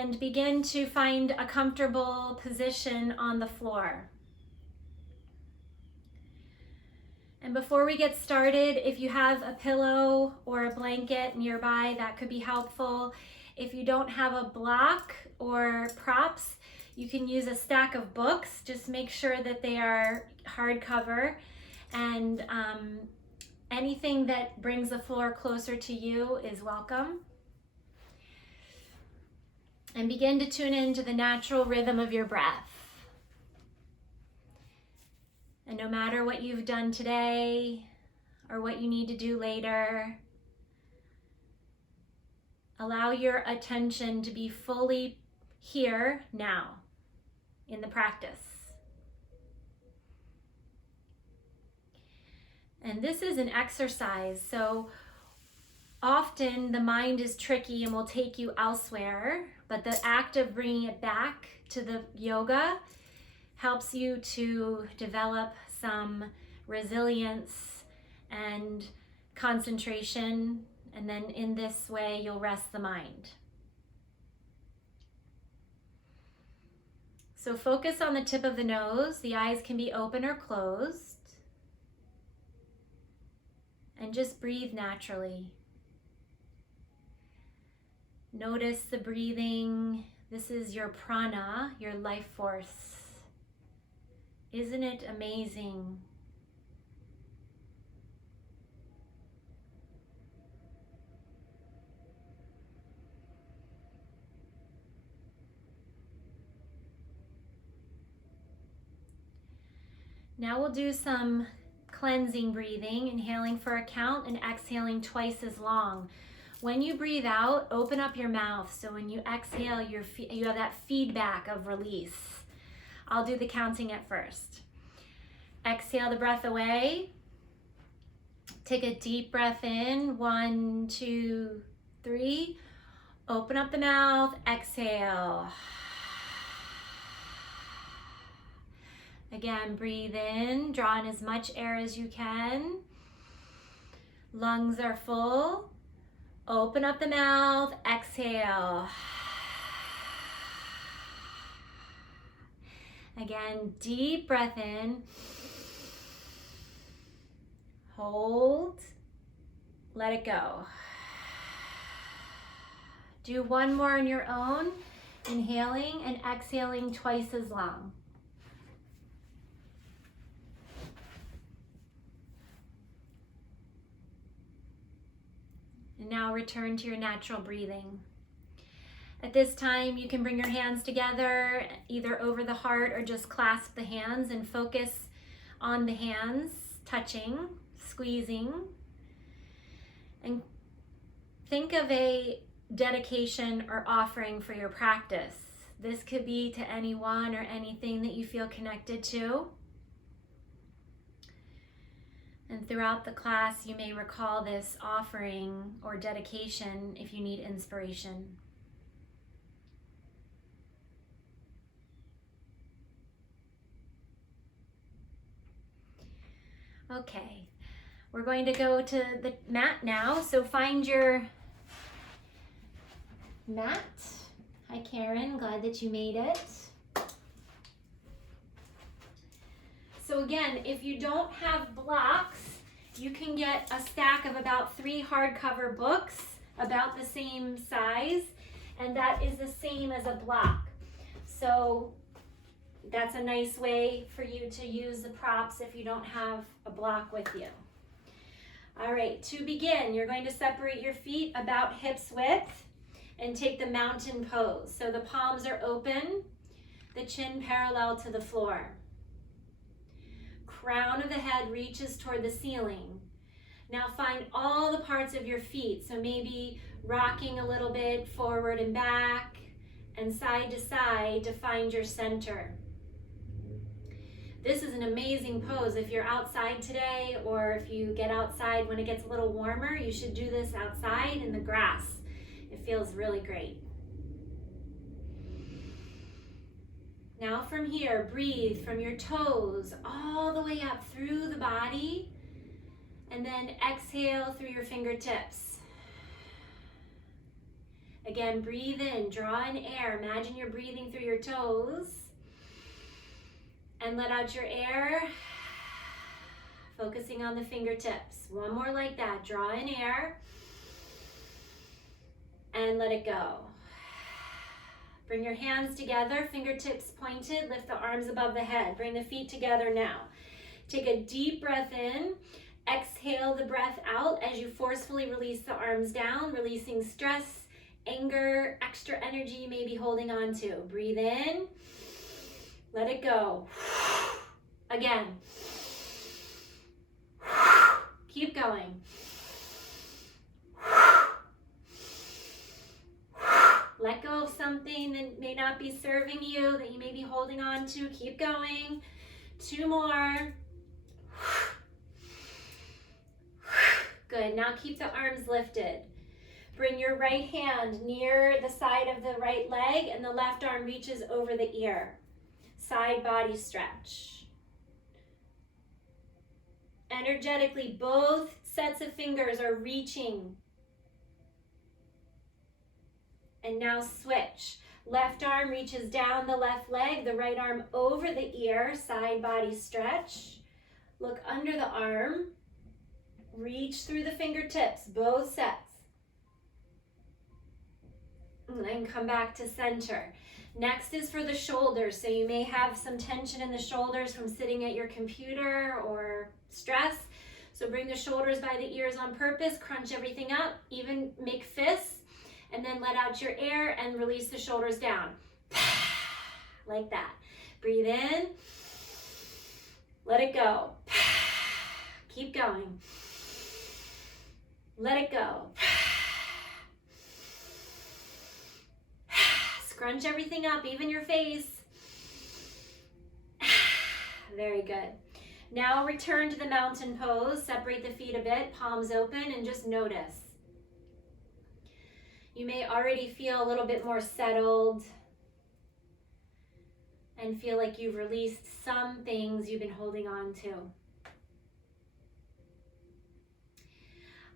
and begin to find a comfortable position on the floor. And before we get started, if you have a pillow or a blanket nearby, that could be helpful. If you don't have a block or props, you can use a stack of books. Just make sure that they are hardcover, and anything that brings the floor closer to you is welcome. And begin to tune into the natural rhythm of your breath. And no matter what you've done today or what you need to do later, allow your attention to be fully here now in the practice. And this is an exercise, so often the mind is tricky and will take you elsewhere, but the act of bringing it back to the yoga helps you to develop some resilience and concentration, and then in this way you'll rest the mind. So focus on the tip of the nose. The eyes can be open or closed. And just breathe naturally. Notice the breathing. This is your prana, your life force. Isn't it amazing? Now we'll do some cleansing breathing, inhaling for a count and exhaling twice as long. When you breathe out, open up your mouth. So when you exhale, you have that feedback of release. I'll do the counting at first. Exhale the breath away. Take a deep breath in. 1, 2, 3. Open up the mouth. Exhale. Again, breathe in. Draw in as much air as you can. Lungs are full. Open up the mouth. Exhale. Again, deep breath in. Hold. Let it go. Do one more on your own, inhaling and exhaling twice as long. And now return to your natural breathing. At this time, you can bring your hands together, either over the heart or just clasp the hands and focus on the hands, touching, squeezing. And think of a dedication or offering for your practice. This could be to anyone or anything that you feel connected to. And throughout the class, you may recall this offering or dedication if you need inspiration. Okay, we're going to go to the mat now. So find your mat. Hi Karen, glad that you made it. So again, if you don't have blocks, you can get a stack of about 3 hardcover books, about the same size, and that is the same as a block. So that's a nice way for you to use the props if you don't have a block with you. All right, to begin, you're going to separate your feet about hips width and take the mountain pose. So the palms are open, the chin parallel to the floor. Crown of the head reaches toward the ceiling. Now find all the parts of your feet. So maybe rocking a little bit forward and back and side to side to find your center. This is an amazing pose. If you're outside today, or if you get outside when it gets a little warmer, you should do this outside in the grass. It feels really great. Now from here, breathe from your toes all the way up through the body, and then exhale through your fingertips. Again, breathe in, draw in air. Imagine you're breathing through your toes. And let out your air, focusing on the fingertips. One more like that. Draw in air. And let it go. Bring your hands together, fingertips pointed. Lift the arms above the head. Bring the feet together now. Take a deep breath in. Exhale the breath out as you forcefully release the arms down, releasing stress, anger, extra energy you may be holding on to. Breathe in. Let it go. Again. Keep going. Let go of something that may not be serving you, that you may be holding on to. Keep going. 2 more. Good. Now keep the arms lifted. Bring your right hand near the side of the right leg and the left arm reaches over the ear. Side body stretch. Energetically, both sets of fingers are reaching. And now switch. Left arm reaches down the left leg, the right arm over the ear, side body stretch. Look under the arm. Reach through the fingertips, both sets. And then come back to center. Next is for the shoulders. So you may have some tension in the shoulders from sitting at your computer or stress. So bring the shoulders by the ears on purpose, crunch everything up, even make fists. And then let out your air and release the shoulders down. Like that. Breathe in. Let it go. Keep going. Let it go. Scrunch everything up, even your face. Very good. Now return to the mountain pose. Separate the feet a bit, palms open, and just notice. You may already feel a little bit more settled and feel like you've released some things you've been holding on to.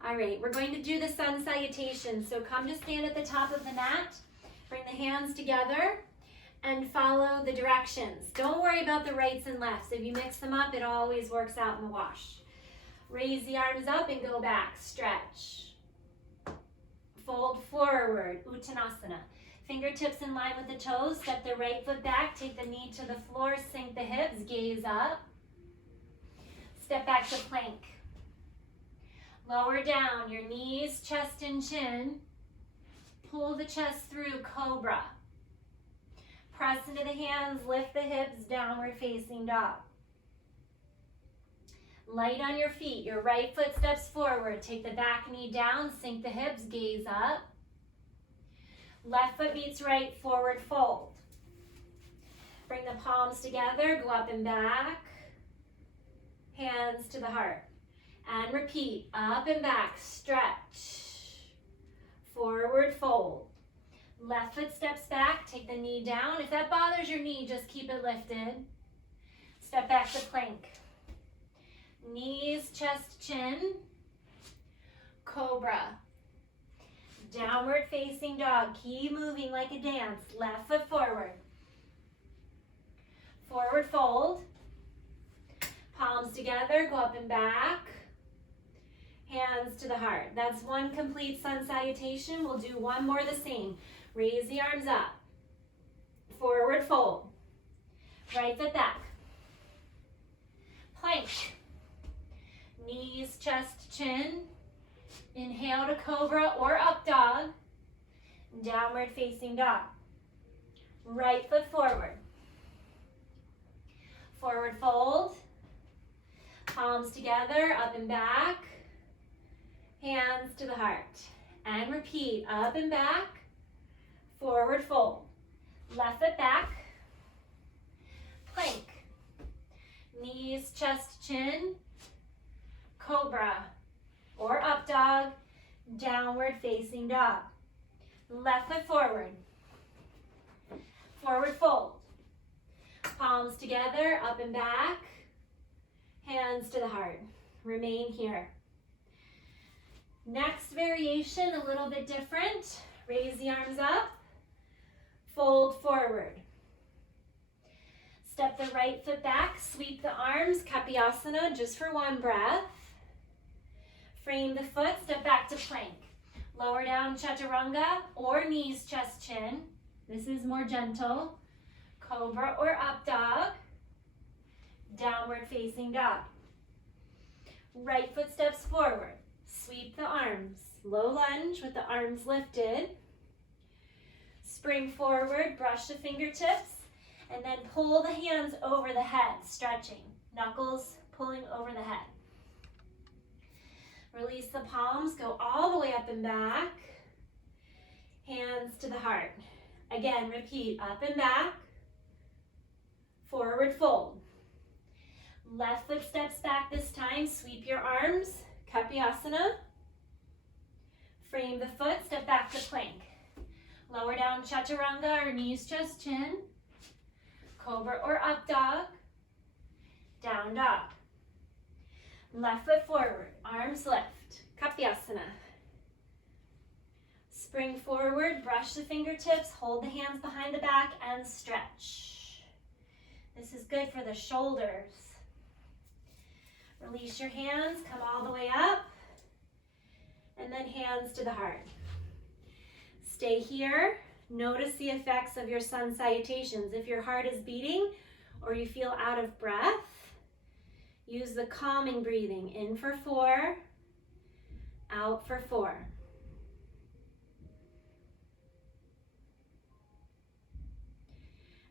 All right, we're going to do the sun salutation. So come to stand at the top of the mat, bring the hands together, and follow the directions. Don't worry about the rights and lefts. If you mix them up, it always works out in the wash. Raise the arms up and go back, stretch. Fold forward, Uttanasana. Fingertips in line with the toes. Step the right foot back. Take the knee to the floor. Sink the hips. Gaze up. Step back to plank. Lower down your knees, chest, and chin. Pull the chest through, cobra. Press into the hands. Lift the hips. Downward facing dog. Light on your feet. Your right foot steps forward. Take the back knee down. Sink the hips. Gaze up. Left foot meets right. Forward fold. Bring the palms together. Go up and back. Hands to the heart. And repeat. Up and back. Stretch. Forward fold. Left foot steps back. Take the knee down. If that bothers your knee, just keep it lifted. Step back to plank. Knees, chest, chin, cobra, downward facing dog. Keep moving like a dance. Left foot forward. Forward fold. Palms together, go up and back. Hands to the heart. That's one complete sun salutation. We'll do one more the same. Raise the arms up. Forward fold. Right foot back. Plank. Knees, chest, chin. Inhale to cobra or up dog. Downward facing dog. Right foot forward. Forward fold. Palms together, up and back. Hands to the heart. And repeat, up and back. Forward fold. Left foot back. Plank. Knees, chest, chin. Cobra or up dog, downward facing dog. Left foot forward. Forward fold. Palms together, up and back. Hands to the heart. Remain here. Next variation, a little bit different. Raise the arms up. Fold forward. Step the right foot back, sweep the arms, Kapyasana, just for one breath. Frame the foot, step back to plank. Lower down Chaturanga or knees, chest, chin. This is more gentle. Cobra or up dog. Downward facing dog. Right foot steps forward. Sweep the arms. Low lunge with the arms lifted. Spring forward, brush the fingertips. And then pull the hands over the head, stretching. Knuckles pulling over the head. Release the palms, go all the way up and back. Hands to the heart. Again, repeat, up and back. Forward fold. Left foot steps back this time, sweep your arms, Kapyasana. Frame the foot, step back to plank. Lower down Chaturanga or knees, chest, chin. Cobra or up dog, down dog. Left foot forward, arms lift, Kapyasana. Spring forward, brush the fingertips, hold the hands behind the back and stretch. This is good for the shoulders. Release your hands, come all the way up, and then hands to the heart. Stay here. Notice the effects of your sun salutations. If your heart is beating or you feel out of breath, use the calming breathing. In for 4, out for 4.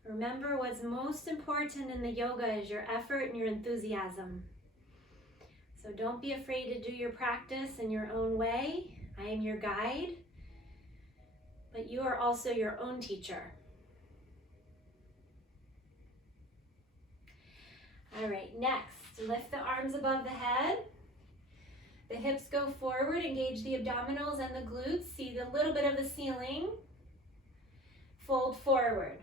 Remember, what's most important in the yoga is your effort and your enthusiasm. So don't be afraid to do your practice in your own way. I am your guide. But you are also your own teacher. All right, next, lift the arms above the head. The hips go forward, engage the abdominals and the glutes. See the little bit of the ceiling. Fold forward.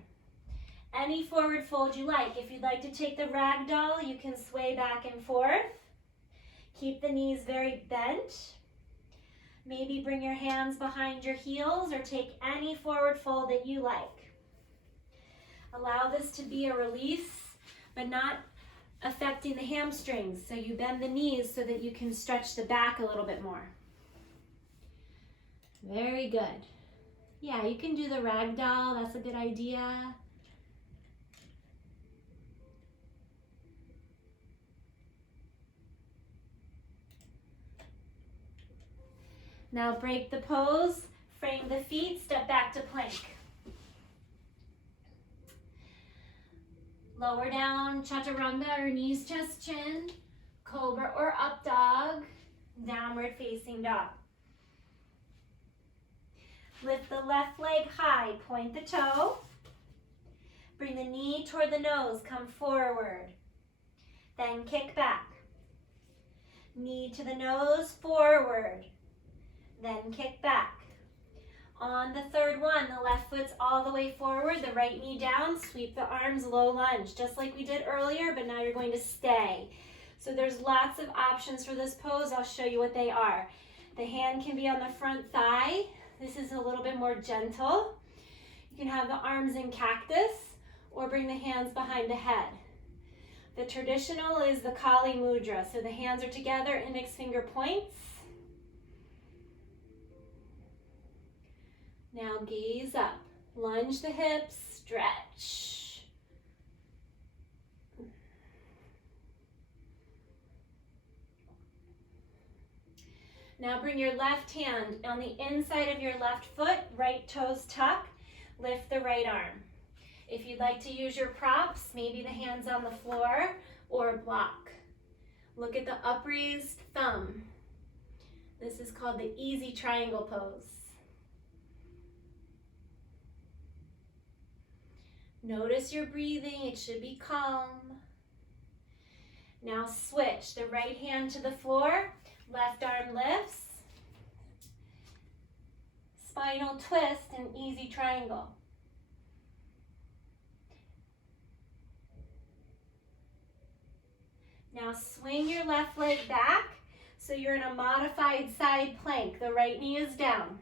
Any forward fold you like. If you'd like to take the ragdoll, you can sway back and forth. Keep the knees very bent. Maybe bring your hands behind your heels or take any forward fold that you like. Allow this to be a release, but not affecting the hamstrings. So you bend the knees so that you can stretch the back a little bit more. Very good. Yeah, you can do the ragdoll. That's a good idea. Now break the pose, frame the feet, step back to plank. Lower down Chaturanga or knees, chest, chin, Cobra or up dog, downward facing dog. Lift the left leg high, point the toe. Bring the knee toward the nose, come forward. Then kick back. Knee to the nose, forward. Then kick back. On the third one, the left foot's all the way forward, the right knee down, sweep the arms, low lunge, just like we did earlier, but now you're going to stay. So there's lots of options for this pose. I'll show you what they are. The hand can be on the front thigh. This is a little bit more gentle. You can have the arms in cactus or bring the hands behind the head. The traditional is the Kali Mudra. So the hands are together, index finger points. Now gaze up, lunge the hips, stretch. Now bring your left hand on the inside of your left foot, right toes tuck, lift the right arm. If you'd like to use your props, maybe the hands on the floor or a block. Look at the upraised thumb. This is called the easy triangle pose. Notice your breathing, it should be calm. Now switch, the right hand to the floor, left arm lifts. Spinal twist and easy triangle. Now swing your left leg back so you're in a modified side plank. The right knee is down.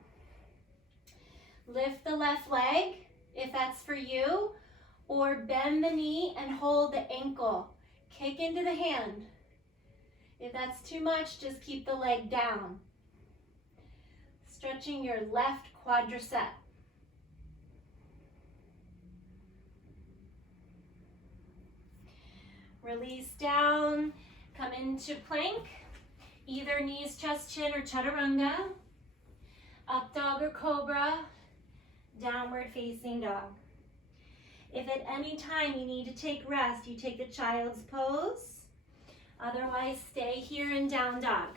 Lift the left leg if that's for you, or bend the knee and hold the ankle. Kick into the hand. If that's too much, just keep the leg down. Stretching your left quadricep. Release down, come into plank, either knees, chest, chin, or chaturanga, up dog or cobra, downward facing dog. If at any time you need to take rest, you take the child's pose. Otherwise, stay here in down dog.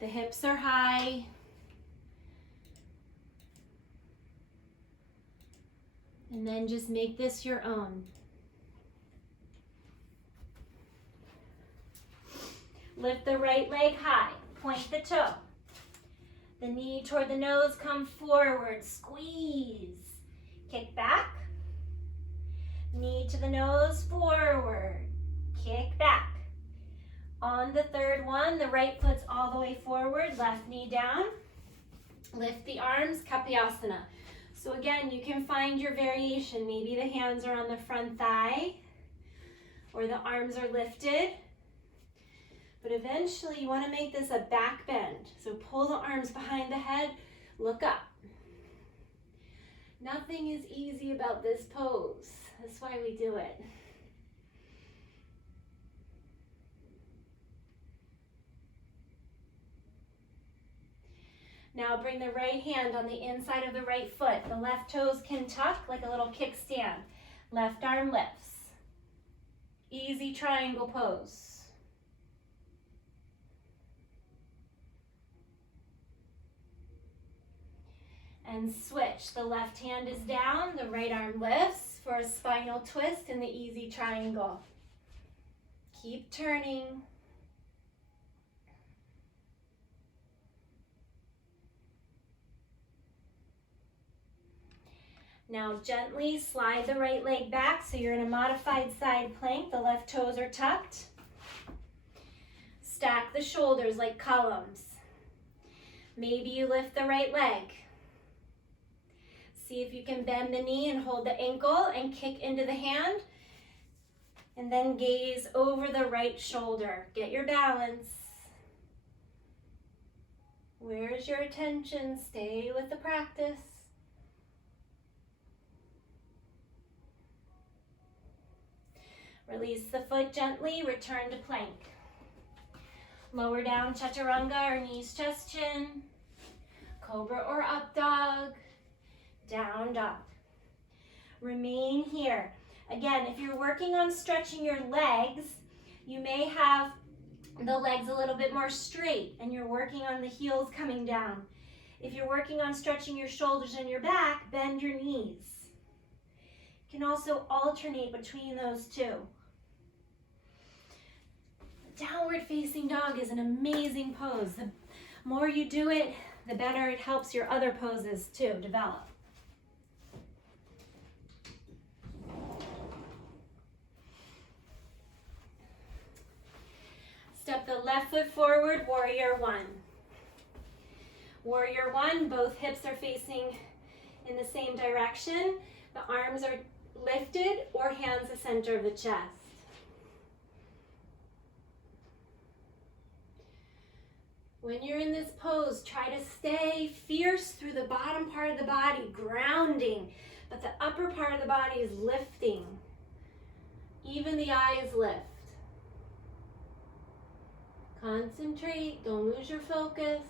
The hips are high. And then just make this your own. Lift the right leg high, point the toe. The knee toward the nose, come forward, squeeze. Kick back. Knee to the nose, forward. Kick back. On the third one, the right foot's all the way forward, left knee down. Lift the arms, Kapayasana. So again, you can find your variation. Maybe the hands are on the front thigh, or the arms are lifted. But eventually you want to make this a back bend. So pull the arms behind the head, look up. Nothing is easy about this pose. That's why we do it. Now bring the right hand on the inside of the right foot. The left toes can tuck like a little kickstand. Left arm lifts. Easy triangle pose. And switch. The left hand is down, the right arm lifts for a spinal twist in the easy triangle. Keep turning. Now gently slide the right leg back so you're in a modified side plank. The left toes are tucked. Stack the shoulders like columns. Maybe you lift the right leg. See if you can bend the knee and hold the ankle and kick into the hand. And then gaze over the right shoulder. Get your balance. Where's your attention? Stay with the practice. Release the foot gently, return to plank. Lower down, chaturanga or knees, chest, chin. Cobra or up dog. Down dog. Remain here. Again, if you're working on stretching your legs, you may have the legs a little bit more straight and you're working on the heels coming down. If you're working on stretching your shoulders and your back, bend your knees. You can also alternate between those two. Downward facing dog is an amazing pose. The more you do it, the better it helps your other poses too develop. Step the left foot forward, warrior one. Warrior one, both hips are facing in the same direction. The arms are lifted or hands the center of the chest. When you're in this pose, try to stay fierce through the bottom part of the body, grounding, but the upper part of the body is lifting. Even the eyes lift. Concentrate, don't lose your focus.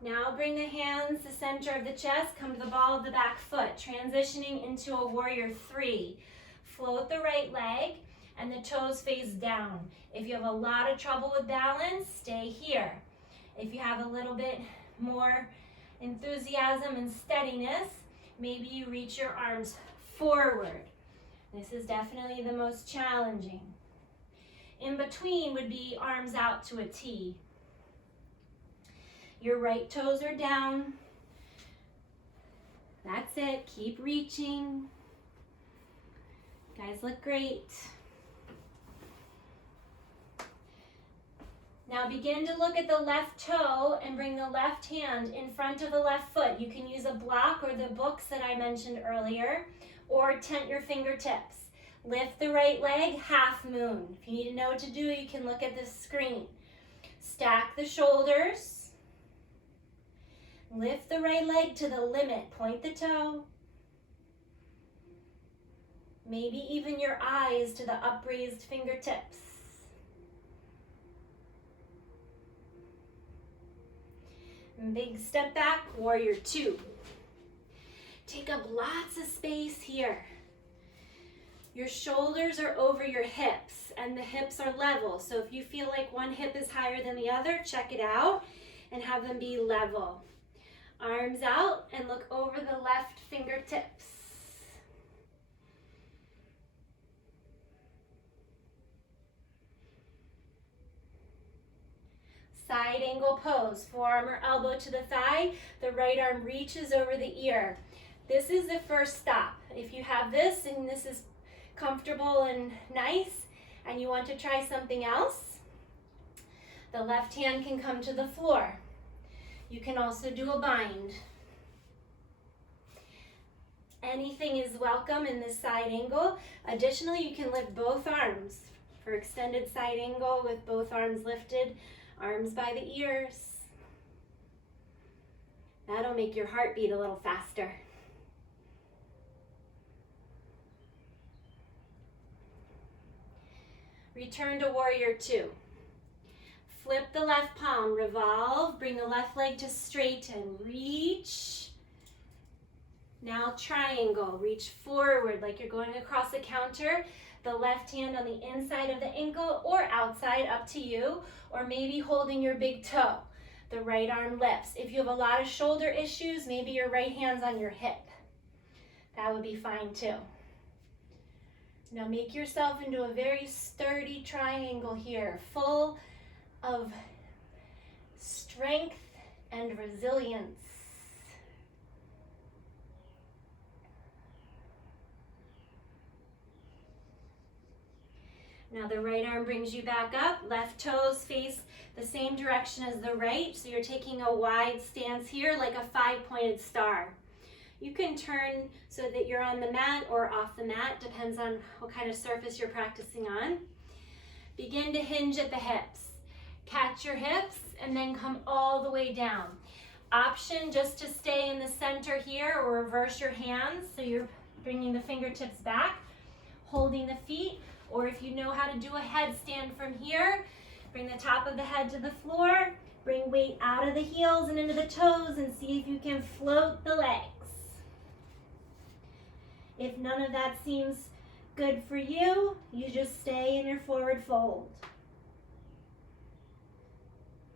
Now bring the hands to the center of the chest, come to the ball of the back foot, transitioning into a warrior three. Float the right leg and the toes face down. If you have a lot of trouble with balance, stay here. If you have a little bit more enthusiasm and steadiness, maybe you reach your arms forward. This is definitely the most challenging. In between would be arms out to a T. Your right toes are down. That's it, keep reaching. You guys look great. Now begin to look at the left toe and bring the left hand in front of the left foot. You can use a block or the books that I mentioned earlier, or tent your fingertips. Lift the right leg, half moon. If you need to know what to do, you can look at the screen. Stack the shoulders. Lift the right leg to the limit. Point the toe. Maybe even your eyes to the upraised fingertips. Big step back, warrior two. Take up lots of space here. Your shoulders are over your hips and the hips are level. So if you feel like one hip is higher than the other, check it out and have them be level. Arms out and look over the left fingertips. Side angle pose, forearm or elbow to the thigh, the right arm reaches over the ear. This is the first stop. If you have this and this is comfortable and nice and you want to try something else, the left hand can come to the floor. You can also do a bind. Anything is welcome in this side angle. Additionally, you can lift both arms for extended side angle with both arms lifted, arms by the ears. That'll make your heart beat a little faster. Return to warrior two. Flip the left palm, revolve, bring the left leg to straighten, reach. Now triangle, reach forward like you're going across the counter. The left hand on the inside of the ankle or outside, up to you, or maybe holding your big toe. The right arm lifts. If you have a lot of shoulder issues, maybe your right hand's on your hip. That would be fine too. Now make yourself into a very sturdy triangle here, full of strength and resilience. Now the right arm brings you back up, left toes face the same direction as the right, so you're taking a wide stance here like a 5-pointed star. You can turn so that you're on the mat or off the mat, depends on what kind of surface you're practicing on. Begin to hinge at the hips. Catch your hips and then come all the way down. Option just to stay in the center here or reverse your hands, so you're bringing the fingertips back, holding the feet, or if you know how to do a headstand from here, bring the top of the head to the floor, bring weight out of the heels and into the toes and see if you can float the legs. If none of that seems good for you, you just stay in your forward fold.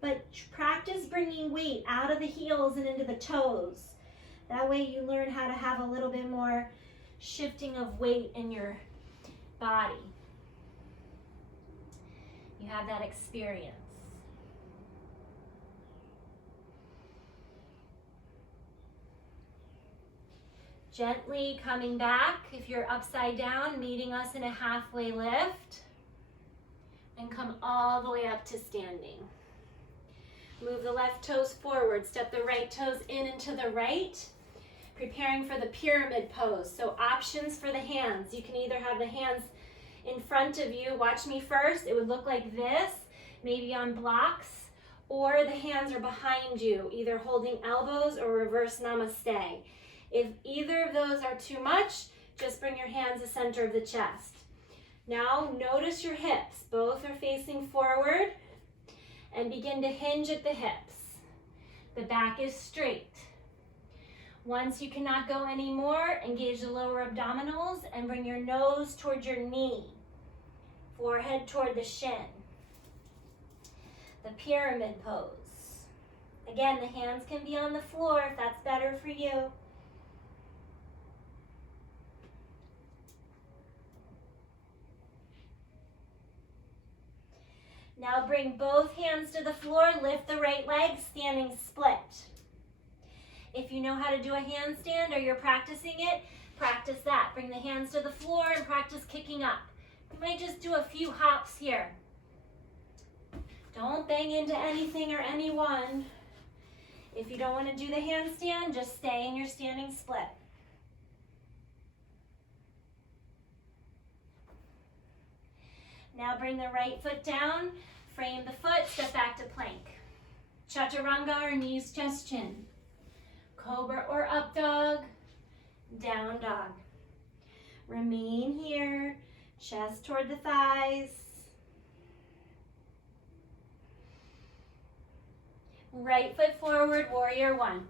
But practice bringing weight out of the heels and into the toes. That way you learn how to have a little bit more shifting of weight in your body. You have that experience. Gently coming back, if you're upside down, meeting us in a halfway lift, and come all the way up to standing. Move the left toes forward, step the right toes in and to the right, preparing for the pyramid pose. So options for the hands. You can either have the hands in front of you, watch me first, it would look like this, maybe on blocks, or the hands are behind you, either holding elbows or reverse namaste. If either of those are too much, just bring your hands to the center of the chest. Now notice your hips, both are facing forward, and begin to hinge at the hips. The back is straight. Once you cannot go anymore, engage the lower abdominals and bring your nose toward your knee, forehead toward the shin. The pyramid pose. Again, the hands can be on the floor if that's better for you. Now bring both hands to the floor, lift the right leg, standing split. If you know how to do a handstand or you're practicing it, practice that. Bring the hands to the floor and practice kicking up. You might just do a few hops here. Don't bang into anything or anyone. If you don't want to do the handstand, just stay in your standing split. Now bring the right foot down, frame the foot, step back to plank. Chaturanga or knees, chest, chin. Cobra or up dog, down dog. Remain here, chest toward the thighs. Right foot forward, warrior one.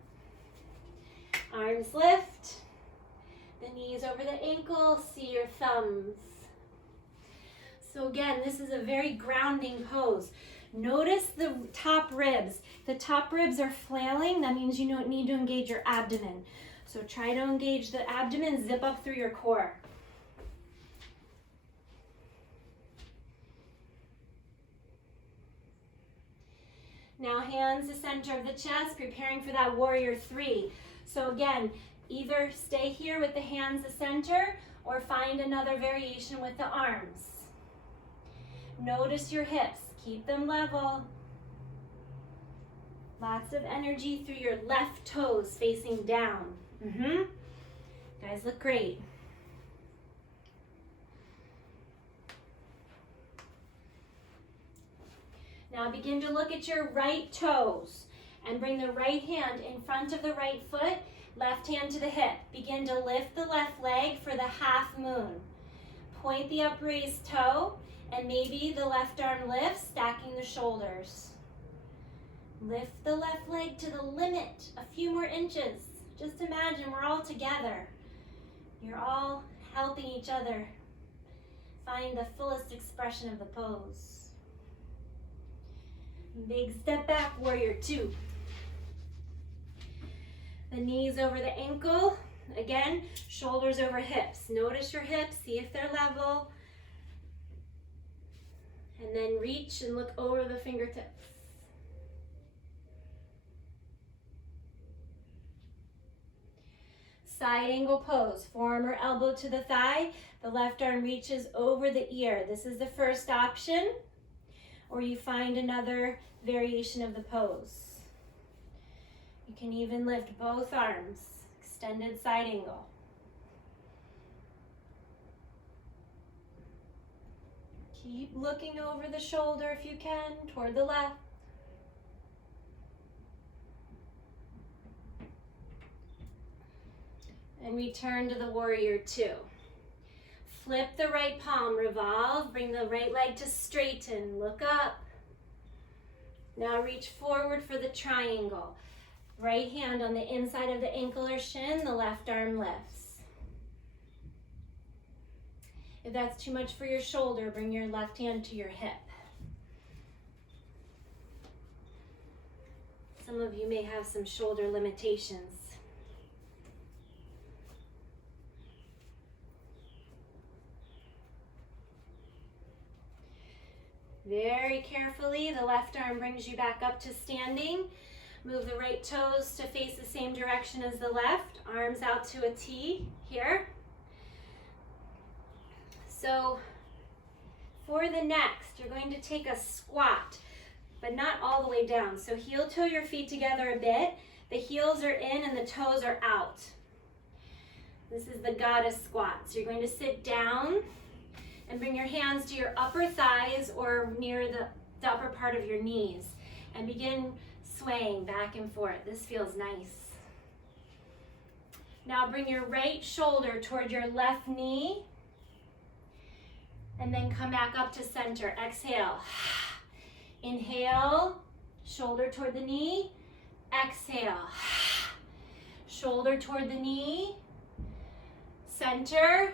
Arms lift, the knees over the ankle, see your thumbs. So again, this is a very grounding pose. Notice the top ribs. The top ribs are flailing. That means you don't need to engage your abdomen. So try to engage the abdomen, zip up through your core. Now hands to center of the chest, preparing for that warrior three. So again, either stay here with the hands to center or find another variation with the arms. Notice your hips, keep them level. Lots of energy through your left toes facing down. You guys look great. Now begin to look at your right toes and bring the right hand in front of the right foot, left hand to the hip. Begin to lift the left leg for the half moon. Point the upraised toe and maybe the left arm lifts, stacking the shoulders. Lift the left leg to the limit, a few more inches. Just imagine we're all together. You're all helping each other find the fullest expression of the pose. Big step back, warrior two. The knees over the ankle. Again, shoulders over hips. Notice your hips, see if they're level. And then reach and look over the fingertips. Side angle pose, forearm or elbow to the thigh. The left arm reaches over the ear. This is the first option, or you find another variation of the pose. You can even lift both arms, extended side angle. Keep looking over the shoulder if you can, toward the left. And return to the warrior two. Flip the right palm, revolve, bring the right leg to straighten, look up. Now reach forward for the triangle. Right hand on the inside of the ankle or shin, the left arm lifts. If that's too much for your shoulder, bring your left hand to your hip. Some of you may have some shoulder limitations. Very carefully, the left arm brings you back up to standing. Move the right toes to face the same direction as the left. Arms out to a T here. So for the next, you're going to take a squat, but not all the way down. So heel toe your feet together a bit. The heels are in and the toes are out. This is the goddess squat. So you're going to sit down and bring your hands to your upper thighs or near the upper part of your knees and begin swaying back and forth. This feels nice. Now bring your right shoulder toward your left knee and then come back up to center. Exhale. Inhale, shoulder toward the knee. Exhale. Shoulder toward the knee. Center.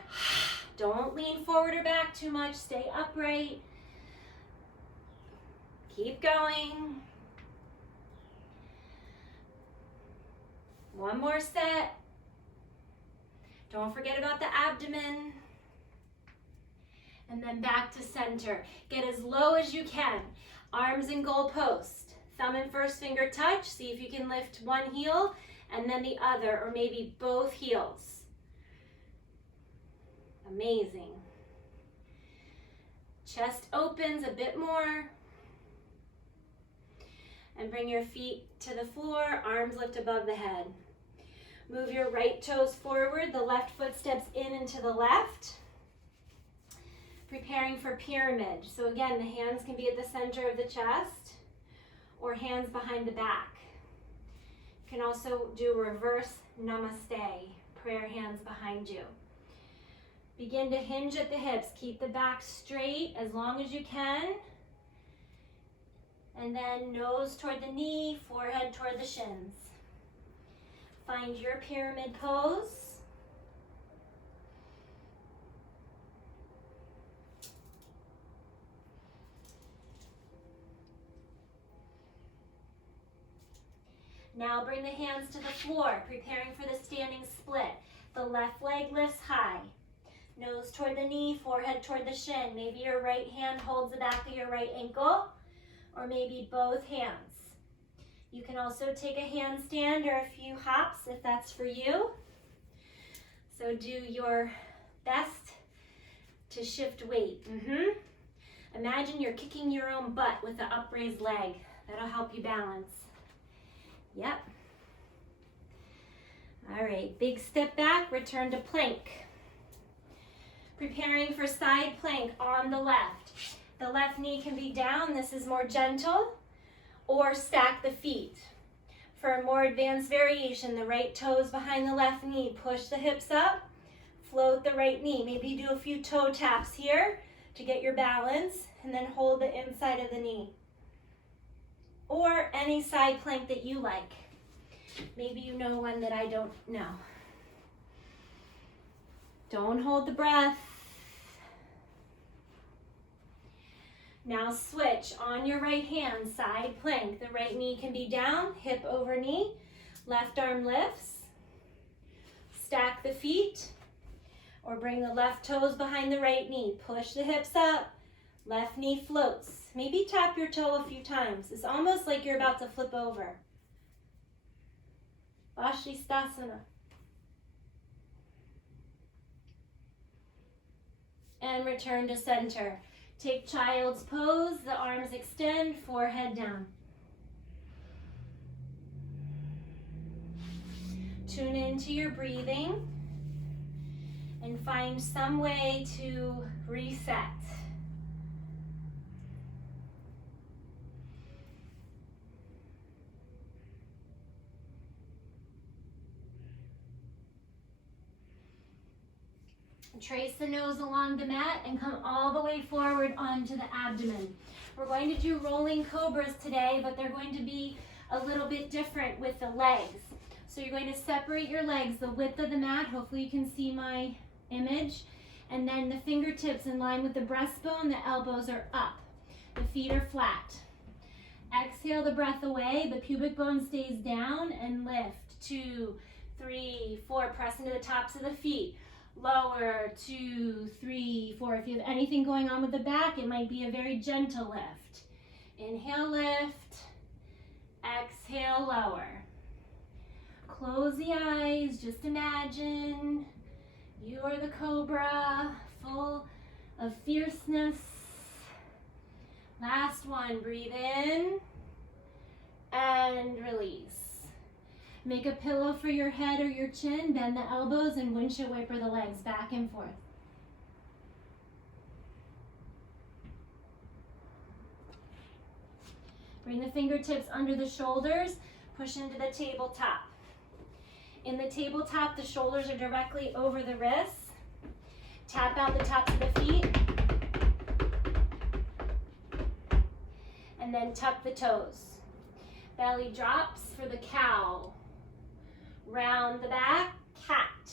Don't lean forward or back too much. Stay upright. Keep going. One more set. Don't forget about the abdomen. And then back to center. Get as low as you can. Arms in goal post. Thumb and first finger touch. See if you can lift one heel and then the other, or maybe both heels. Amazing. Chest opens a bit more. And bring your feet to the floor, arms lift above the head. Move your right toes forward, the left foot steps in and to the left. Preparing for pyramid. So again, the hands can be at the center of the chest or hands behind the back. You can also do reverse namaste, prayer hands behind you. Begin to hinge at the hips. Keep the back straight as long as you can. And then nose toward the knee, forehead toward the shins. Find your pyramid pose. Now bring the hands to the floor, preparing for the standing split. The left leg lifts high. Nose toward the knee, forehead toward the shin. Maybe your right hand holds the back of your right ankle, or maybe both hands. You can also take a handstand or a few hops if that's for you. So do your best to shift weight. Imagine you're kicking your own butt with the upraised leg. That'll help you balance. Yep. All right, big step back, return to plank. Preparing for side plank on the left. The left knee can be down, this is more gentle, or stack the feet. For a more advanced variation, the right toes behind the left knee, push the hips up, float the right knee. Maybe do a few toe taps here to get your balance, and then hold the inside of the knee. Or any side plank that you like. Maybe you know one that I don't know. Don't hold the breath. Now switch on your right hand, side plank. The right knee can be down, hip over knee. Left arm lifts. Stack the feet. Or bring the left toes behind the right knee. Push the hips up. Left knee floats. Maybe tap your toe a few times. It's almost like you're about to flip over. Vashisthasana. And return to center. Take child's pose, the arms extend, forehead down. Tune into your breathing and find some way to reset. Trace the nose along the mat and come all the way forward onto the abdomen. We're going to do rolling cobras today, but they're going to be a little bit different with the legs. So you're going to separate your legs the width of the mat. Hopefully you can see my image. And then the fingertips in line with the breastbone, the elbows are up. The feet are flat. Exhale the breath away, the pubic bone stays down, and lift. 2, 3, 4. Press into the tops of the feet. Lower, 2, 3, 4. If you have anything going on with the back, it might be a very gentle lift. Inhale, lift. Exhale, lower. Close the eyes. Just imagine you are the cobra, full of fierceness. Last one. Breathe in and release. Make a pillow for your head or your chin, bend the elbows, and windshield wiper the legs back and forth. Bring the fingertips under the shoulders, push into the tabletop. In the tabletop, the shoulders are directly over the wrists. Tap out the tops of the feet. And then tuck the toes. Belly drops for the cow. Round the back, cat.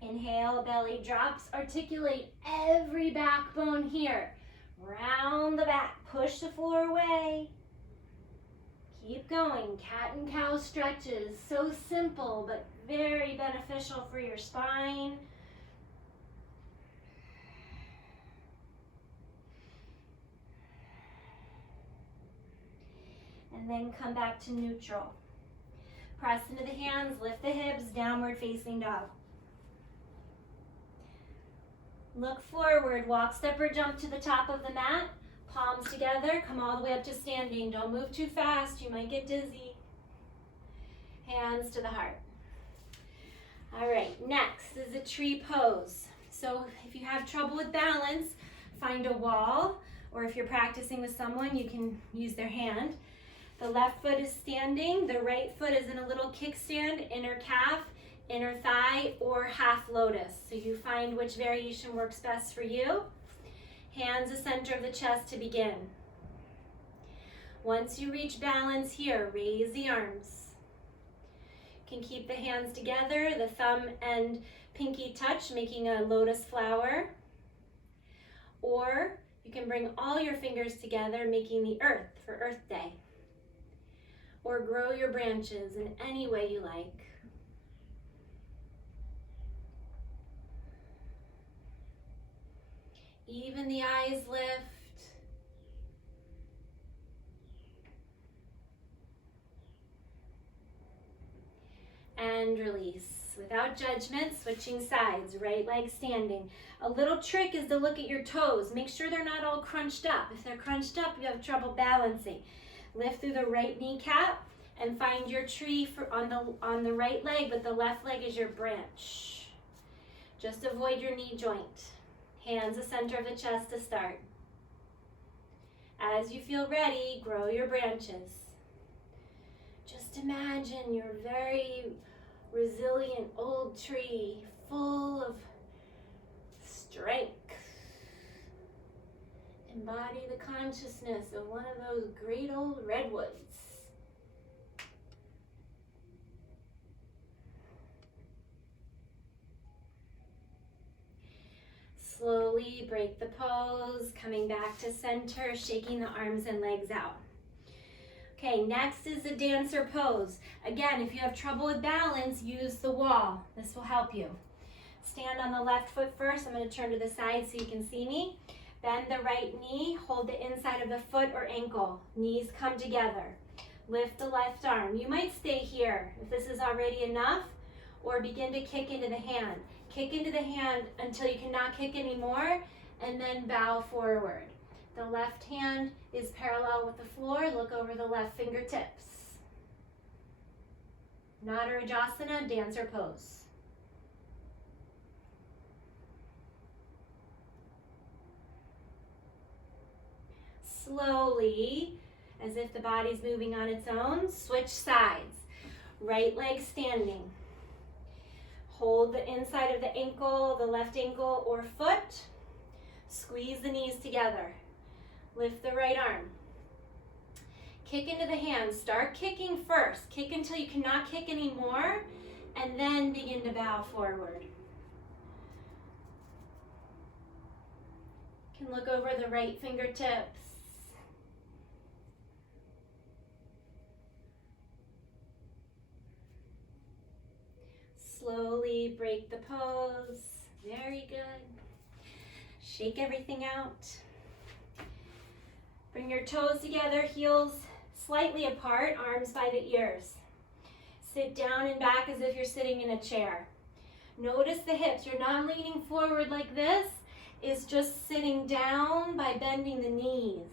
Inhale, belly drops. Articulate every backbone here. Round the back, push the floor away. Keep going, cat and cow stretches. So simple, but very beneficial for your spine. And then come back to neutral. Press into the hands, lift the hips, downward facing dog. Look forward, walk, step, or jump to the top of the mat. Palms together, come all the way up to standing. Don't move too fast, you might get dizzy. Hands to the heart. All right, next is a tree pose. So if you have trouble with balance, find a wall, or if you're practicing with someone, you can use their hand. The left foot is standing, the right foot is in a little kickstand, inner calf, inner thigh, or half lotus. So you find which variation works best for you. Hands the center of the chest to begin. Once you reach balance here, raise the arms. You can keep the hands together, the thumb and pinky touch, making a lotus flower. Or you can bring all your fingers together, making the earth for Earth Day. Or grow your branches in any way you like. Even the eyes lift. And release. Without judgment, switching sides, right leg standing. A little trick is to look at your toes. Make sure they're not all crunched up. If they're crunched up, you have trouble balancing. Lift through the right kneecap and find your tree on the right leg, but the left leg is your branch. Just avoid your knee joint. Hands the center of the chest to start. As you feel ready, grow your branches. Just imagine your very resilient old tree, full of strength. Embody the consciousness of one of those great old redwoods. Slowly break the pose, coming back to center, shaking the arms and legs out. Okay, next is the dancer pose. Again, if you have trouble with balance, use the wall. This will help you. Stand on the left foot first. I'm going to turn to the side so you can see me. Bend the right knee, hold the inside of the foot or ankle. Knees come together. Lift the left arm. You might stay here if this is already enough, or begin to kick into the hand. Kick into the hand until you cannot kick anymore, and then bow forward. The left hand is parallel with the floor. Look over the left fingertips. Nadarajasana, dancer pose. Slowly, as if the body's moving on its own, switch sides. Right leg standing. Hold the inside of the ankle, the left ankle or foot. Squeeze the knees together. Lift the right arm. Kick into the hands. Start kicking first. Kick until you cannot kick anymore, and then begin to bow forward. You can look over the right fingertips. Slowly break the pose. Very good. Shake everything out. Bring your toes together, heels slightly apart, arms by the ears. Sit down and back as if you're sitting in a chair. Notice the hips. You're not leaning forward like this. It's just sitting down by bending the knees.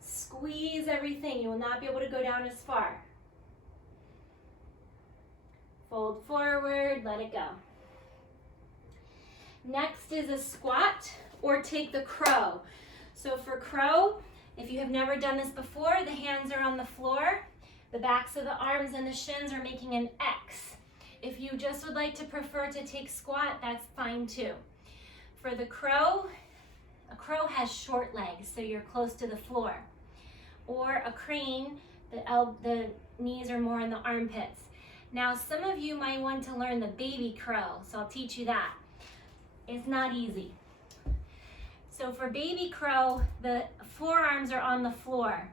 Squeeze everything. You will not be able to go down as far. Fold forward, let it go. Next is a squat or take the crow. So for crow, if you have never done this before, the hands are on the floor. The backs of the arms and the shins are making an X. If you just would like to prefer to take squat, that's fine too. For the crow, a crow has short legs, so you're close to the floor. Or a crane, the knees are more in the armpits. Now, some of you might want to learn the baby crow, so I'll teach you that. It's not easy. So for baby crow, the forearms are on the floor.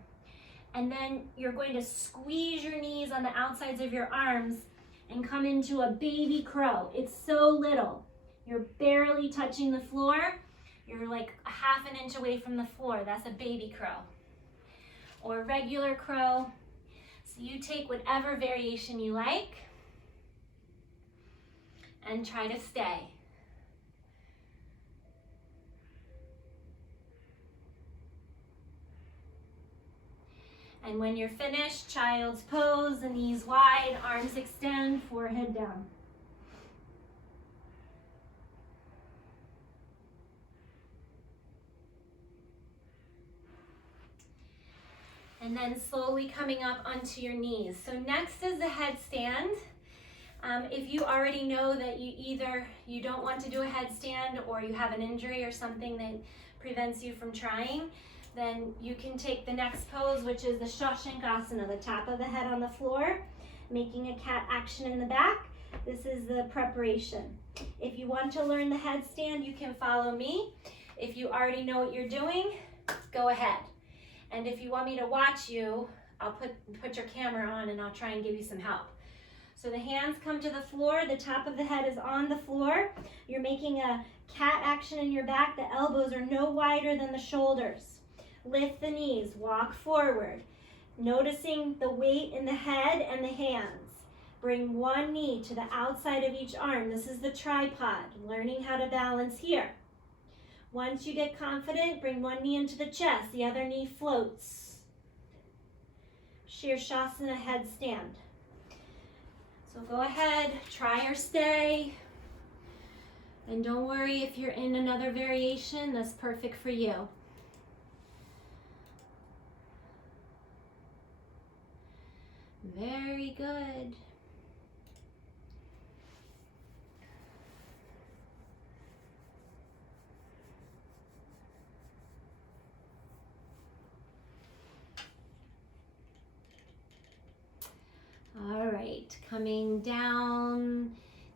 And then you're going to squeeze your knees on the outsides of your arms and come into a baby crow. It's so little. You're barely touching the floor. You're like a half an inch away from the floor. That's a baby crow. Or regular crow. So you take whatever variation you like and try to stay. And when you're finished, child's pose, the knees wide, arms extend, forehead down. And then slowly coming up onto your knees. So next is the headstand. If you already know that you don't want to do a headstand, or you have an injury or something that prevents you from trying, then you can take the next pose, which is the Shashankasana, the top of the head on the floor, making a cat action in the back. This is the preparation. If you want to learn the headstand, you can follow me. If you already know what you're doing, go ahead. And if you want me to watch you, I'll put your camera on and I'll try and give you some help. So the hands come to the floor, the top of the head is on the floor. You're making a cat action in your back. The elbows are no wider than the shoulders. Lift the knees, walk forward. Noticing the weight in the head and the hands. Bring one knee to the outside of each arm. This is the tripod, learning how to balance here. Once you get confident, bring one knee into the chest, the other knee floats. Shirshasana headstand. So go ahead, try or stay. And don't worry if you're in another variation, that's perfect for you. Very good. All right, coming down,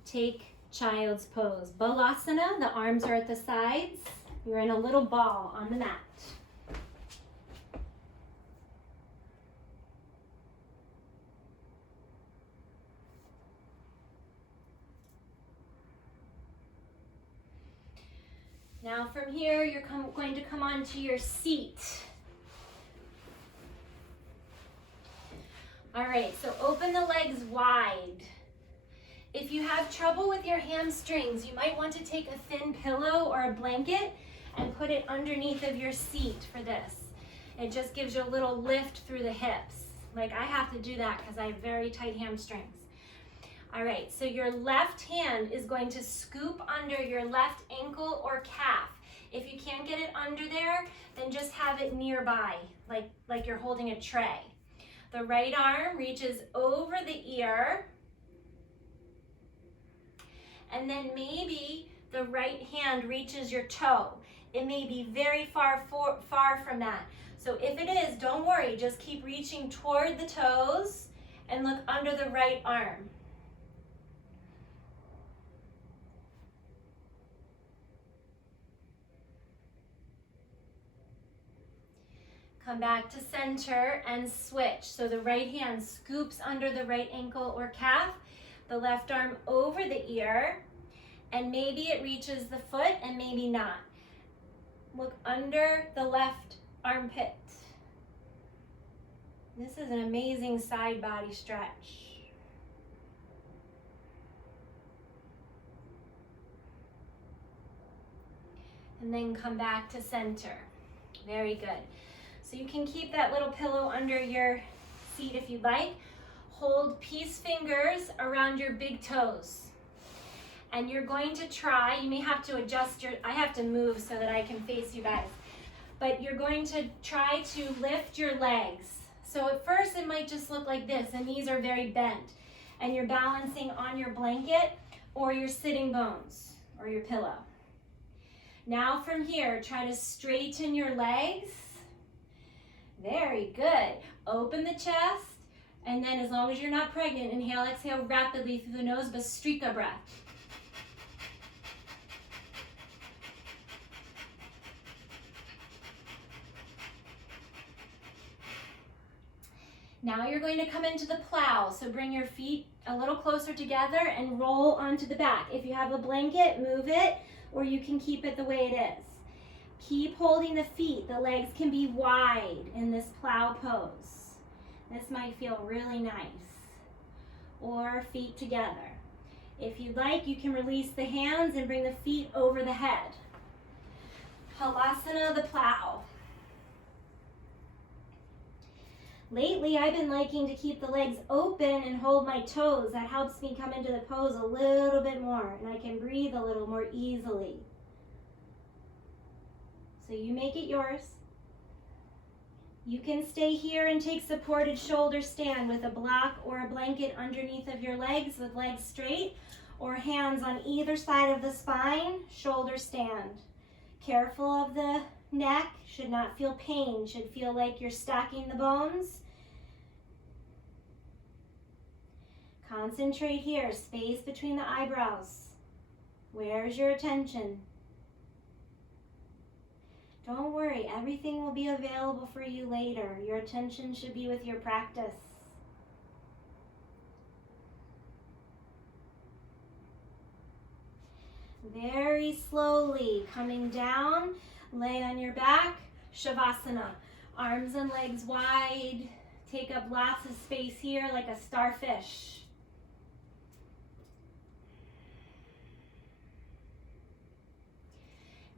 take child's pose. Balasana, the arms are at the sides. You're in a little ball on the mat. Now from here, you're going to come onto your seat. All right, so open the legs wide. If you have trouble with your hamstrings, you might want to take a thin pillow or a blanket and put it underneath of your seat for this. It just gives you a little lift through the hips. Like I have to do that because I have very tight hamstrings. All right, so your left hand is going to scoop under your left ankle or calf. If you can't get it under there, then just have it nearby, like you're holding a tray. The right arm reaches over the ear, and then maybe the right hand reaches your toe. It may be very far from that. So if it is, don't worry, just keep reaching toward the toes and look under the right arm. Come back to center and switch. So the right hand scoops under the right ankle or calf, the left arm over the ear, and maybe it reaches the foot and maybe not. Look under the left armpit. This is an amazing side body stretch. And then come back to center. Very good. So you can keep that little pillow under your seat if you'd like. Hold peace fingers around your big toes. And you're going to try, you may have to adjust I have to move so that I can face you guys. But you're going to try to lift your legs. So at first it might just look like this. The knees are very bent. And you're balancing on your blanket or your sitting bones or your pillow. Now from here, try to straighten your legs. Very good. Open the chest, and then as long as you're not pregnant, inhale, exhale rapidly through the nose, Bhastrika breath. Now you're going to come into the plow, so bring your feet a little closer together and roll onto the back. If you have a blanket, move it, or you can keep it the way it is. Keep holding the feet. The legs can be wide in this plow pose. This might feel really nice. Or feet together. If you'd like, you can release the hands and bring the feet over the head. Halasana, the plow. Lately, I've been liking to keep the legs open and hold my toes. That helps me come into the pose a little bit more, and I can breathe a little more easily. So you make it yours. You can stay here and take supported shoulder stand with a block or a blanket underneath of your legs with legs straight, or hands on either side of the spine, shoulder stand. Careful of the neck, should not feel pain, should feel like you're stacking the bones. Concentrate here, space between the eyebrows. Where's your attention? Don't worry, everything will be available for you later. Your attention should be with your practice. Very slowly coming down, lay on your back, Shavasana. Arms and legs wide, take up lots of space here like a starfish.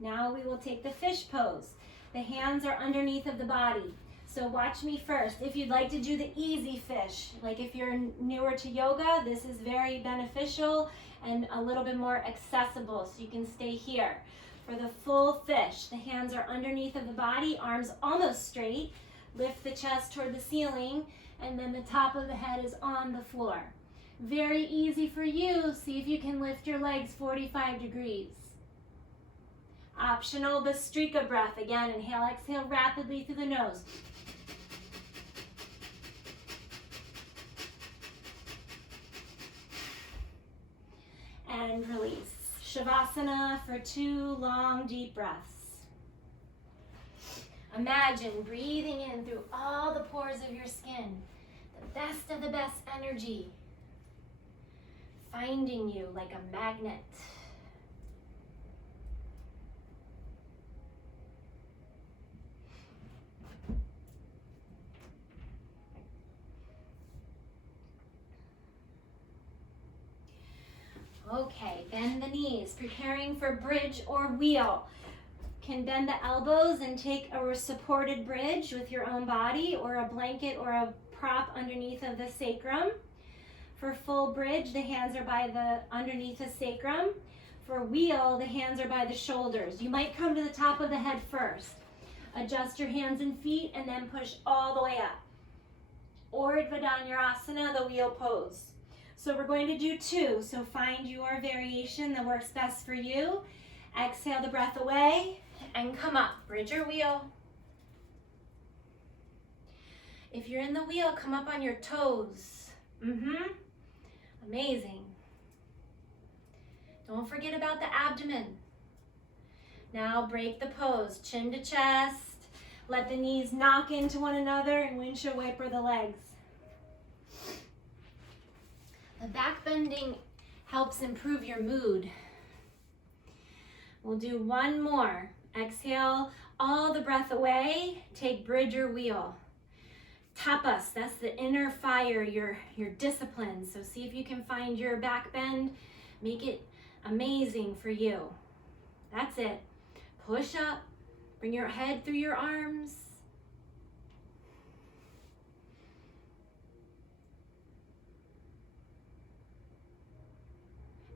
Now we will take the fish pose. The hands are underneath of the body. So watch me first. If you'd like to do the easy fish, like if you're newer to yoga, this is very beneficial and a little bit more accessible, so you can stay here. For the full fish, the hands are underneath of the body, arms almost straight. Lift the chest toward the ceiling, and then the top of the head is on the floor. Very easy for you. See if you can lift your legs 45 degrees. Optional Bhastrika breath. Again, inhale, exhale rapidly through the nose. And release. Shavasana for 2 long, deep breaths. Imagine breathing in through all the pores of your skin, the best of the best energy, finding you like a magnet. Okay, bend the knees, preparing for bridge or wheel. Can bend the elbows and take a supported bridge with your own body, or a blanket or a prop underneath of the sacrum. For full bridge, the hands are by the underneath the sacrum. For wheel, the hands are by the shoulders. You might come to the top of the head first. Adjust your hands and feet and then push all the way up. Or Urdhva the wheel pose. So we're going to do 2, so find your variation that works best for you. Exhale the breath away and come up, bridge or wheel. If you're in the wheel, come up on your toes. Amazing. Don't forget about the abdomen. Now break the pose, chin to chest. Let the knees knock into one another and windshield wiper the legs. The back bending helps improve your mood. We'll do 1 more. Exhale all the breath away. Take bridge or wheel. Tapas, that's the inner fire, your discipline. So see if you can find your back bend. Make it amazing for you. That's it. Push up. Bring your head through your arms.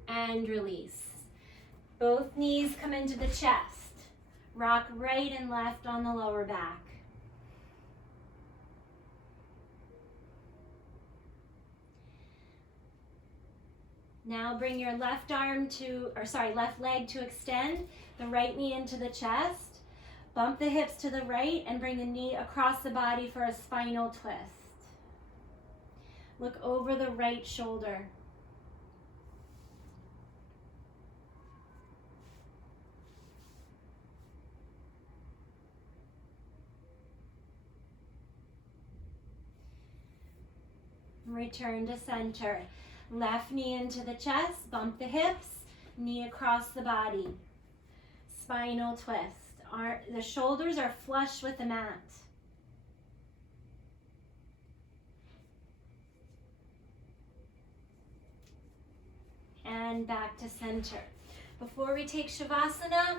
And release. Both knees come into the chest. Rock right and left on the lower back. Now bring your left leg to extend, the right knee into the chest. Bump the hips to the right and bring the knee across the body for a spinal twist. Look over the right shoulder. Return to center. Left knee into the chest, bump the hips, knee across the body. Spinal twist. The shoulders are flush with the mat. And back to center. Before we take Shavasana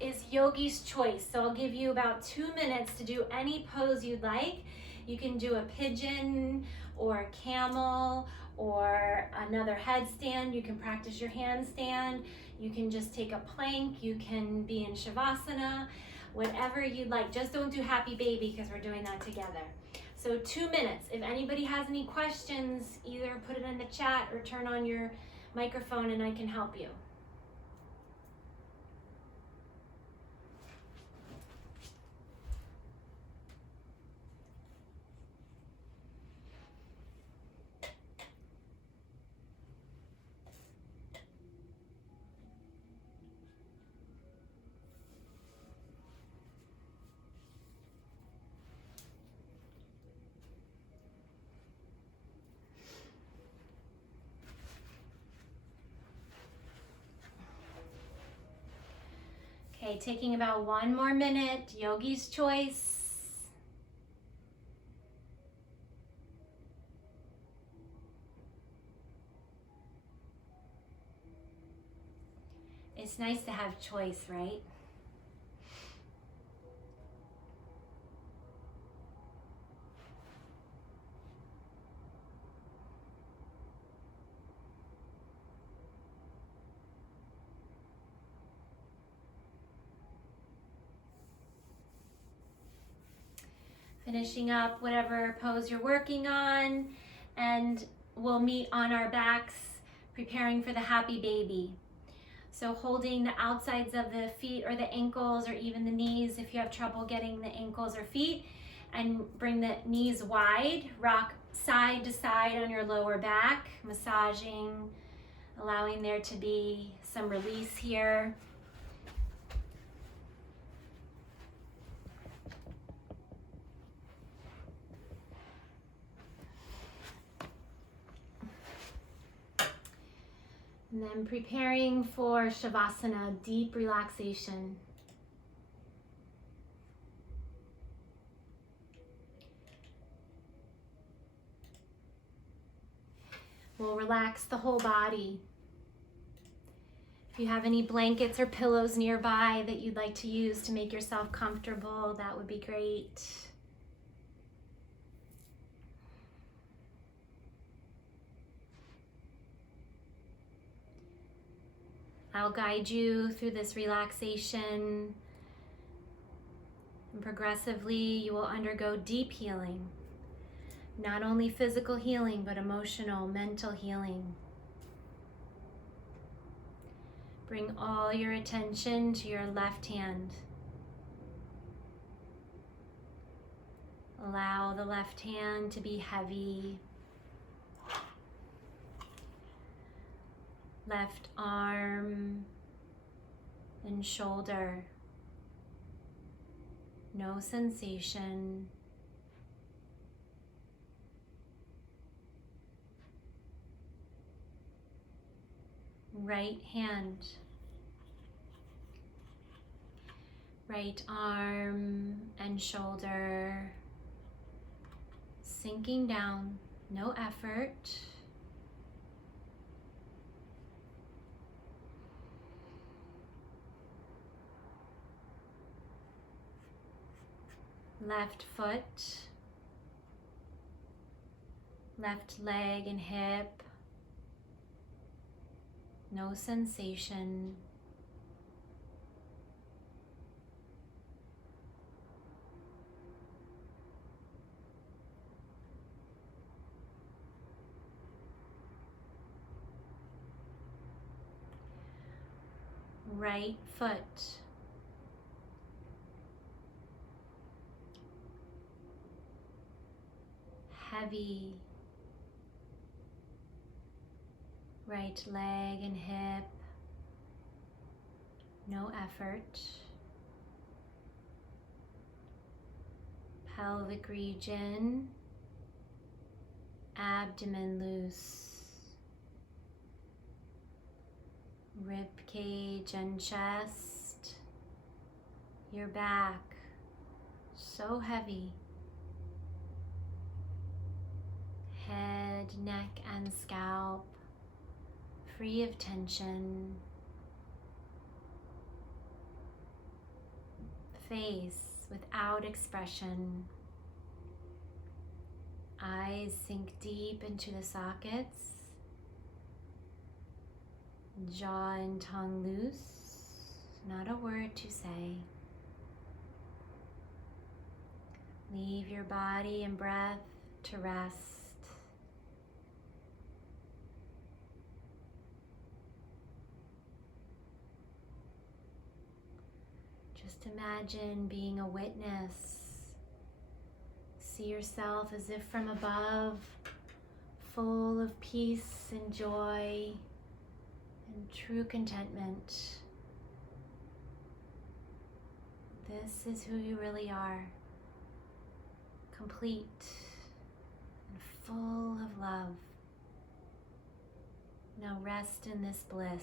is Yogi's choice. So I'll give you about 2 minutes to do any pose you'd like. You can do a pigeon or a camel or another headstand. You can practice your handstand. You can just take a plank. You can be in Shavasana, whatever you'd like. Just don't do happy baby because we're doing that together. So 2 minutes. If anybody has any questions, either put it in the chat or turn on your microphone and I can help you. Okay, taking about 1 more minute, yogi's choice. It's nice to have choice, right? Finishing up whatever pose you're working on, and we'll meet on our backs preparing for the happy baby. So holding the outsides of the feet or the ankles or even the knees if you have trouble getting the ankles or feet, and bring the knees wide, rock side to side on your lower back, massaging, allowing there to be some release here. And then preparing for Shavasana, deep relaxation. We'll relax the whole body. If you have any blankets or pillows nearby that you'd like to use to make yourself comfortable, that would be great. I'll guide you through this relaxation, and progressively you will undergo deep healing. Not only physical healing, but emotional, mental healing. Bring all your attention to your left hand. Allow the left hand to be heavy. Left arm and shoulder. No sensation. Right hand. Right arm and shoulder. Sinking down, no effort. Left foot, left leg and hip, no sensation. Right foot, heavy. Right leg and hip, no effort. Pelvic region, abdomen loose. Rib cage and chest, your back, so heavy. Head, neck, and scalp, free of tension. Face without expression. Eyes sink deep into the sockets. Jaw and tongue loose. Not a word to say. Leave your body and breath to rest. Just imagine being a witness. See yourself as if from above, full of peace and joy and true contentment. This is who you really are, complete and full of love. Now rest in this bliss.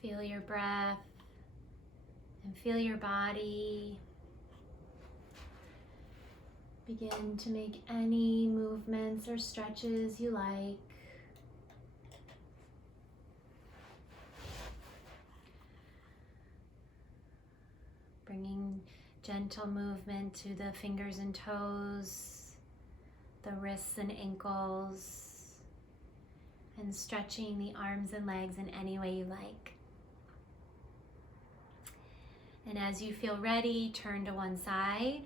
Feel your breath and feel your body. Begin to make any movements or stretches you like. Bringing gentle movement to the fingers and toes, the wrists and ankles, and stretching the arms and legs in any way you like. And as you feel ready, turn to one side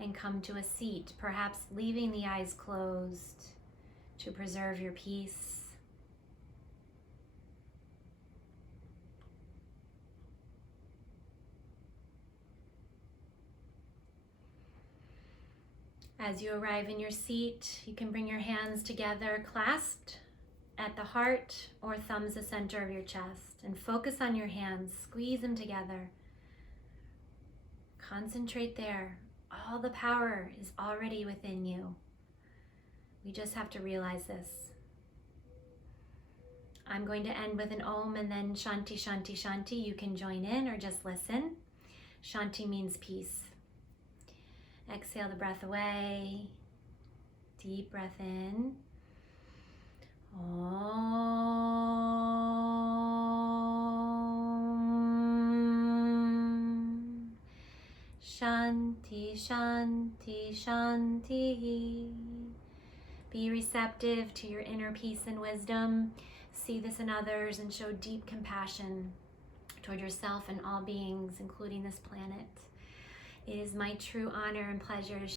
and come to a seat, perhaps leaving the eyes closed to preserve your peace. As you arrive in your seat, you can bring your hands together, clasped at the heart or thumbs the center of your chest, and focus on your hands. Squeeze them together. Concentrate there. All the power is already within you. We just have to realize this. I'm going to end with an Om and then Shanti, Shanti, Shanti. You can join in or just listen. Shanti means peace. Exhale the breath away. Deep breath in. Om. Shanti, Shanti, Shanti. Be receptive to your inner peace and wisdom. See this in others and show deep compassion toward yourself and all beings, including this planet. It is my true honor and pleasure to